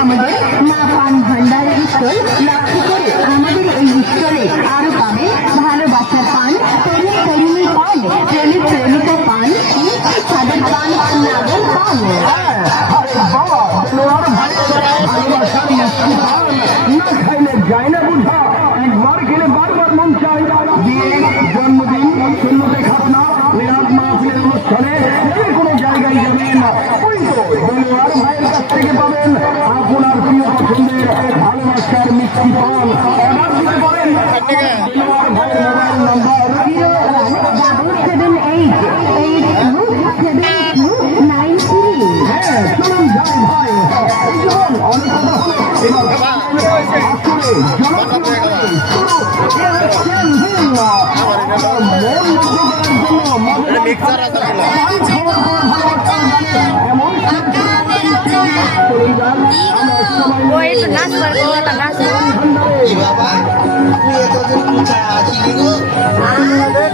আমাদের মা পান ভান্ডার স্টল লক্ষ্য করে আমাদের এই স্টলে আরো পাবে ভালোবাসার পান, তরুণ তরুণী পান, প্রেমিক প্রেমিকা পান, সাদের পান, নাগর পান। না খাইলে যায় না বুঝা, একবার খেলে বারবার মন চাই। বিয়ে, জন্মদিন, শূন্যতে খাতনা, মিলাদ মাহফিলের অনুষ্ঠানে যে কোনো জায়গায় যাবেন, ওই তো দেলোয়ার ভাইয়ের কাছ থেকে পাবেন আপনার প্রিয় পছন্দের ভালোবাসার মিষ্টি পান। অর্ডার দিতে পারেন দেলোয়ার ভাইয়ের মোবাইল নাম্বার 07788279293। হ্যাঁ চলুন যাই ভাই। এই যেমন অনেক কথা হলো এবার আসলে জনপ্রিয় ওই তো নাচ করবো, নাচ বাবা